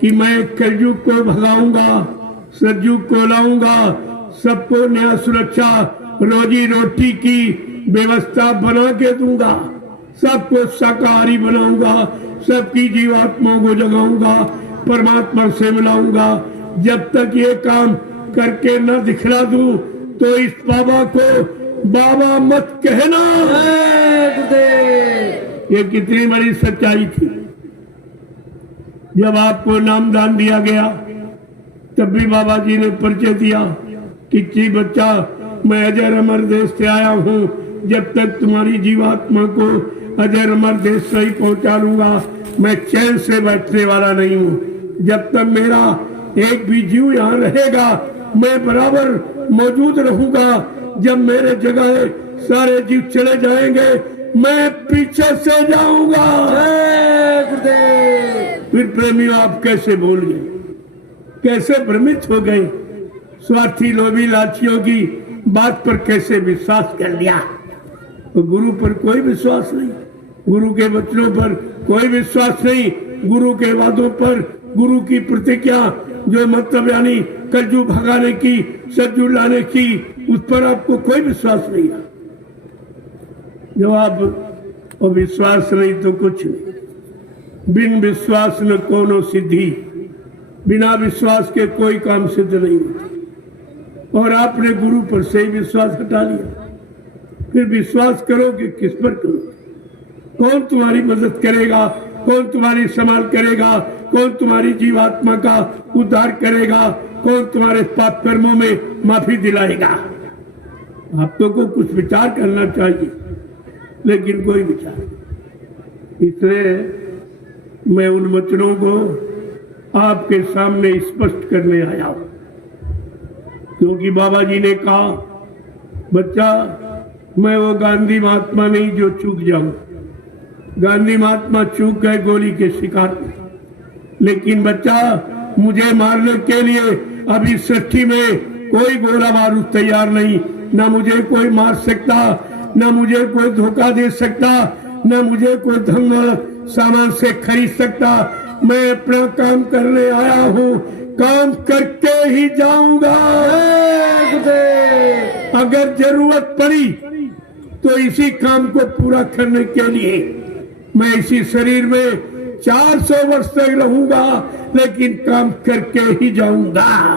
कि मैं कलयुग को भगाऊंगा, सतयुग को लाऊंगा, सबको न्याय सुरक्षा रोजी रोटी की व्यवस्था बना के दूंगा, सबको शाकाहारी बनाऊंगा, सबकी जीवात्माओं को जगाऊंगा, परमात्मा से मिलाऊंगा। जब तक ये काम करके न दिखला दूं तो इस बाबा को बाबा मत कहना। ये कितनी बड़ी सच्चाई थी। जब आपको नामदान दिया गया तब भी बाबा जी ने परिचय दिया कि जी बच्चा, मैं अजर अमर देश से आया हूँ, जब तक तुम्हारी जीवात्मा को अजर अमर देश से ही पहुंचा लूंगा, मैं चैन से बैठने वाला नहीं हूँ। जब तक मेरा एक भी जीव यहाँ रहेगा मैं बराबर मौजूद रहूंगा। जब मेरे जगह सारे जीव चले जाएंगे मैं पीछे से जाऊंगा। फिर प्रेमियों, आप कैसे भूल गए, कैसे भ्रमित हो गए, स्वार्थी लोभी लाचियों की बात पर कैसे विश्वास कर लिया। तो गुरु पर कोई विश्वास नहीं, गुरु के वचनों पर कोई विश्वास नहीं, गुरु के वादों पर, गुरु की प्रतिज्ञा जो मतलब यानी कलयुग भगाने की, सतयुग लाने की, उस पर आपको कोई विश्वास नहीं है। जब आप विश्वास नहीं तो कुछ नहीं। बिन विश्वास न कोनो सिद्धि, बिना विश्वास के कोई काम सिद्ध नहीं होता। और आपने गुरु पर से ही विश्वास हटा लिया, फिर विश्वास करो कि किस पर करो। कौन तुम्हारी मदद करेगा, कौन तुम्हारी संभाल करेगा, कौन तुम्हारी जीवात्मा का उद्धार करेगा, कौन तुम्हारे पाप कर्मों में माफी दिलाएगा। आप तो को कुछ विचार करना चाहिए, लेकिन कोई विचार नहीं। इसलिए मैं उन वचनों को आपके सामने स्पष्ट करने आया हूं, क्योंकि बाबा जी ने कहा, बच्चा मैं वो गांधी महात्मा नहीं जो चूक जाऊं। गांधी महात्मा चूक गए गोली के शिकार में, लेकिन बच्चा मुझे मारने के लिए अभी सृष्टि में कोई गोला बारूद तैयार नहीं। ना मुझे कोई मार सकता, ना मुझे कोई धोखा दे सकता, ना मुझे कोई धन सामान से खरीद सकता। मैं अपना काम करने आया हूँ, काम करके ही जाऊंगा। अगर जरूरत पड़ी तो इसी काम को पूरा करने के लिए मैं इसी शरीर में 400 वर्ष तक रहूंगा, लेकिन काम करके ही जाऊंगा।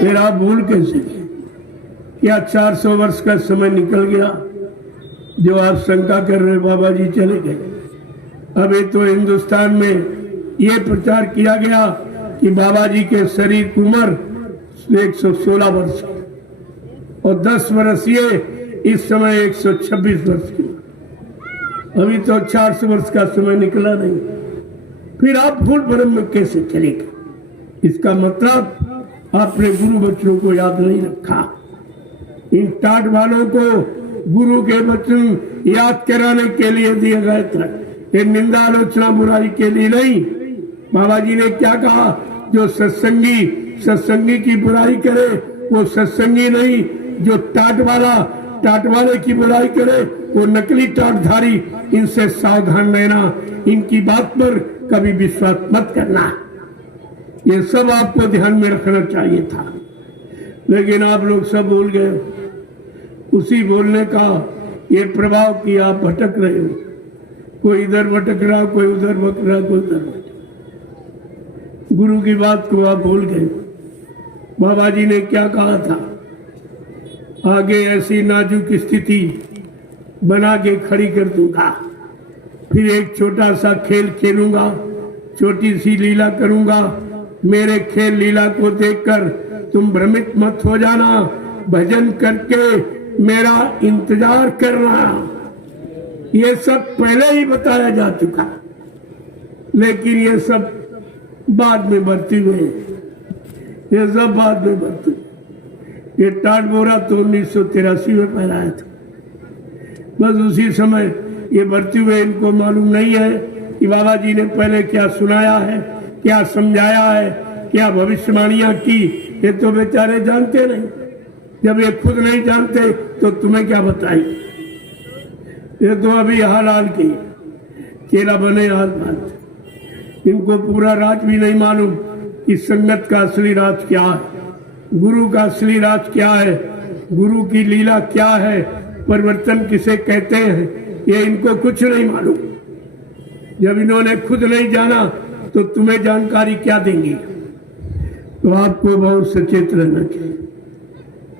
फिर आप भूल कैसे गए? क्या 400 वर्ष का समय निकल गया जो आप शंका कर रहे बाबा जी चले गए? अभी तो हिंदुस्तान में ये प्रचार किया गया कि बाबा जी के शरीर की उम्र 116 वर्ष है और 10 वर्ष ये, इस समय 126 वर्ष की। अभी तो 400 वर्ष का समय निकला नहीं, फिर आप भूल भ्रम में कैसे चले गए? इसका मतलब आपने गुरु वचनों को याद नहीं रखा। इन टाट वालों को गुरु के वचन याद कराने के लिए दिए गए थे, ये निंदा आलोचना बुराई के लिए नहीं। बाबा जी ने क्या कहा? जो सत्संगी की बुराई करे वो सत्संगी नहीं, जो टाट वाले की बुराई करे वो नकली टाटधारी। इनसे सावधान रहना, इनकी बात पर कभी विश्वास मत करना। ये सब आपको ध्यान में रखना चाहिए था, लेकिन आप लोग सब भूल गए। उसी बोलने का ये प्रभाव कि आप भटक रहे हो, कोई इधर भटक रहा, कोई उधर भटक रहा, कोई उधर भटक। गुरु की बात को आप भूल गए। बाबा जी ने क्या कहा था? आगे ऐसी नाजुक स्थिति बना के खड़ी कर दूंगा, फिर एक छोटा सा खेल खेलूंगा, छोटी सी लीला करूंगा। मेरे खेल लीला को देखकर तुम भ्रमित मत हो जाना, भजन करके मेरा इंतजार करना। ये सब पहले ही बताया जा चुका, लेकिन ये सब बाद में बढ़ती हुए, ये सब बाद में बढ़ती। ये टाट बोरा तो 1983 में फैलाया था, बस उसी समय ये बढ़ते हुए इनको मालूम नहीं है कि बाबा जी ने पहले क्या सुनाया है, क्या समझाया है, क्या भविष्यवाणियां की। ये तो बेचारे जानते नहीं। जब ये खुद नहीं जानते तो तुम्हें क्या बताएंगे? ये तो अभी हाल की चेला बने हाल बात। इनको पूरा राज भी नहीं मालूम कि संगत का असली राज क्या है, गुरु का असली राज क्या है, गुरु की लीला क्या है, परिवर्तन किसे कहते हैं, ये इनको कुछ नहीं मालूम। जब इन्होंने खुद नहीं जाना तो तुम्हें जानकारी क्या देंगे। तो आपको बहुत सचेत रहना चाहिए।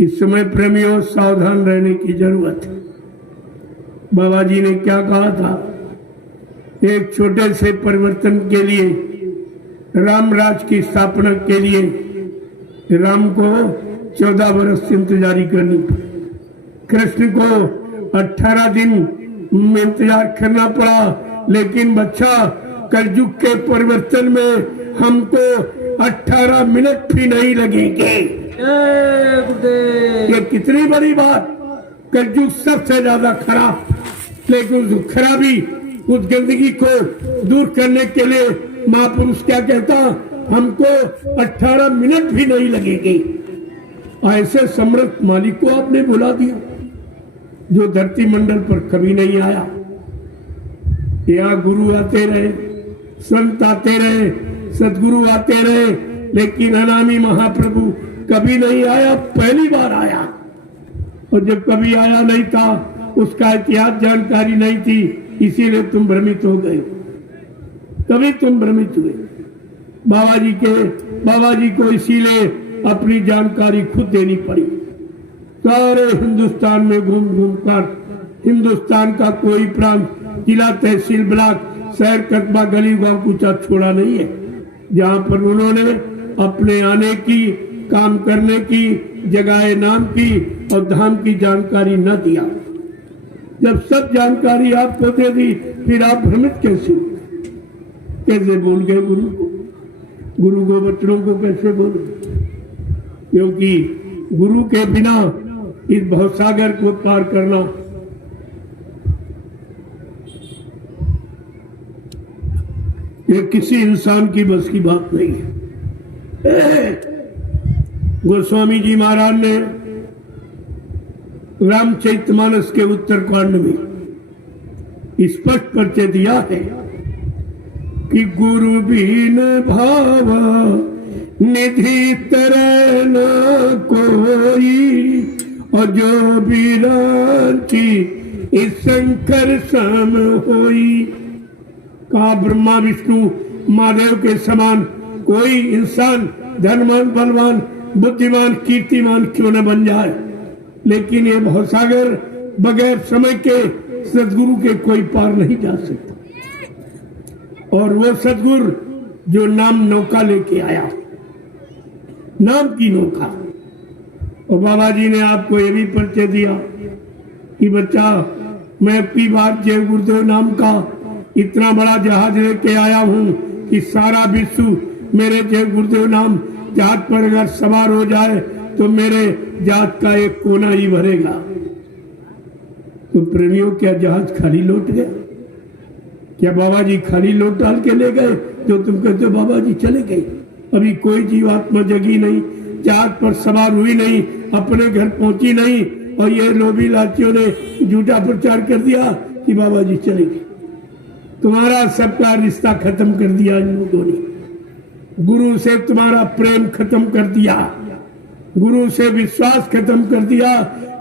इस समय प्रेमियों सावधान रहने की जरूरत है। बाबा जी ने क्या कहा था, एक छोटे से परिवर्तन के लिए, राम राज की स्थापना के लिए राम को 14 वर्ष इंतजारी करनी पड़ी, कृष्ण को 18 दिन इंतजार करना पड़ा। लेकिन बच्चा, कलयुग के परिवर्तन में हमको 18 मिनट भी नहीं लगेंगे। ये कितनी बड़ी बात। कलयुग सबसे ज्यादा खराब, लेकिन उस खराबी, उस गंदगी को दूर करने के लिए महापुरुष क्या कहता, हमको 18 मिनट भी नहीं लगेंगे। ऐसे समर्थ मालिक को आपने बुला दिया जो धरती मंडल पर कभी नहीं आया। यहाँ गुरु आते रहे, संत आते रहे, सदगुरु आते रहे, लेकिन अनामी महाप्रभु कभी नहीं आया, पहली बार आया। और जब कभी आया नहीं था, उसका इतिहास जानकारी नहीं थी, इसीलिए तुम भ्रमित हो गए। तभी तुम भ्रमित हुए। बाबा जी को इसीलिए अपनी जानकारी खुद देनी पड़ी। सारे हिंदुस्तान में घूम घूम कर, हिंदुस्तान का कोई प्रांत, जिला, तहसील, ब्लॉक, शहर, कस्बा, गली गांव कुछ छोड़ा नहीं है जहां पर उन्होंने अपने आने की, काम करने की, जगह नाम की और धाम की जानकारी न दिया। जब सब जानकारी आपको दे दी, फिर आप भ्रमित कैसे बोल गए गुरु को बच्चों को कैसे बोले? क्योंकि गुरु के बिना इस भवसागर को पार करना ये किसी इंसान की बस की बात नहीं है। गोस्वामी जी महाराज ने रामचरितमानस के उत्तरकांड में स्पष्ट परिचय दिया है कि गुरु बिन भाव निधि तरह न कोई, और जो बिरांची इस शंकर सम होई। कहा ब्रह्मा विष्णु महादेव के समान कोई इंसान धनवान, बलवान, बुद्धिमान, कीर्तिमान क्यों न बन जाए, लेकिन ये भवसागर बगैर समय के सदगुरु के कोई पार नहीं जा सकता। और वो सदगुरु जो नाम नौका लेके आया, नाम की नौका। और बाबा जी ने आपको ये भी परिचय दिया कि बच्चा, मैं अपनी बार जय गुरुदेव नाम का इतना बड़ा जहाज लेके आया हूं कि सारा विश्व मेरे जय गुरुदेव नाम जहाज पर अगर सवार हो जाए तो मेरे जहाज का एक कोना ही भरेगा। तो प्रेमियों, क्या जहाज खाली लौट गया? क्या बाबा जी खाली लौट डाल के ले गए? जो तुम कहते हो बाबा जी चले गए, अभी कोई जीवात्मा जगी नहीं, जहाज पर सवार हुई नहीं, अपने घर पहुंची नहीं, और ये लोभी लाचियों ने झूठा प्रचार कर दिया कि बाबा जी चले गए। तुम्हारा सबका रिश्ता खत्म कर दिया इन लोगों ने। गुरु से तुम्हारा प्रेम खत्म कर दिया, गुरु से विश्वास खत्म कर दिया।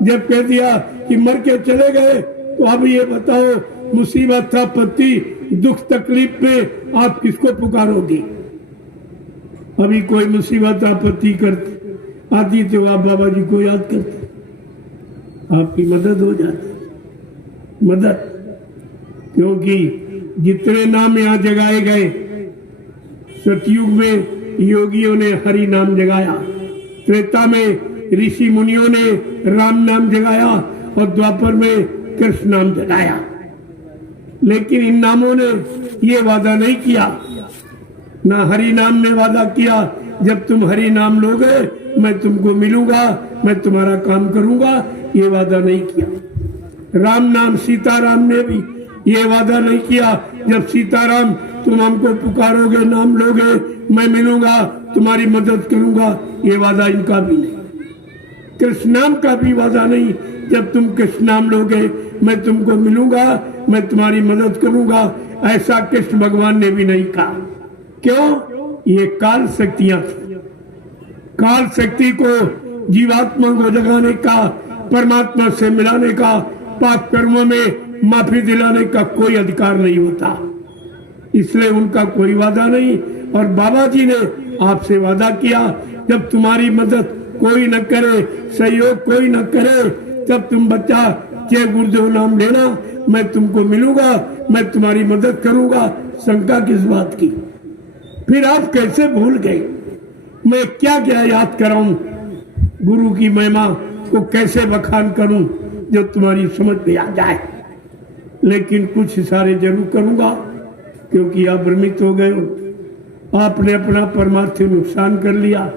जब कह दिया कि मर के चले गए, तो अब ये बताओ, मुसीबत, आपत्ति, दुख, तकलीफ में आप किसको पुकारोगे? अभी कोई मुसीबत, आपत्ति करती आती तो आप बाबा जी को याद करते, आपकी मदद हो जाती। मदद, क्योंकि जितने नाम यहाँ जगाए गए, सतयुग में योगियों ने हरि नाम जगाया, त्रेता में ऋषि मुनियों ने राम नाम जगाया, और द्वापर में कृष्ण नाम जगाया। लेकिन इन नामों ने ये वादा नहीं किया, ना हरि नाम ने वादा किया, जब तुम हरि नाम लोगे मैं तुमको मिलूंगा, मैं तुम्हारा काम करूंगा, ये वादा नहीं किया। राम नाम, सीताराम ने भी ये वादा नहीं किया, जब सीताराम तुम हमको पुकारोगे, नाम लोगे, मैं मिलूंगा, तुम्हारी मदद करूंगा, ये वादा इनका भी नहीं। कृष्ण नाम का भी वादा नहीं, जब तुम कृष्ण नाम लोगे मैं तुमको मिलूंगा, मैं तुम्हारी मदद करूंगा, ऐसा कृष्ण भगवान ने भी नहीं कहा। क्यों? ये काल शक्तियां थी। काल शक्ति को जीवात्मा को जगाने का, परमात्मा से मिलाने का, पाप कर्मों में माफी दिलाने का कोई अधिकार नहीं होता। इसलिए उनका कोई वादा नहीं। और बाबा जी ने आपसे वादा किया, जब तुम्हारी मदद कोई न करे, सहयोग कोई न करे, तब तुम बच्चा जय गुरुदेव नाम लेना, मैं तुमको मिलूंगा, मैं तुम्हारी मदद करूंगा। शंका किस बात की? फिर आप कैसे भूल गए? मैं क्या क्या याद कराऊं? गुरु की महिमा को कैसे बखान करूं जो तुम्हारी समझ में आ जाए? लेकिन कुछ इशारे जरूर करूंगा, क्योंकि आप भ्रमित हो गए हो। आपने अपना परमार्थी नुकसान कर लिया।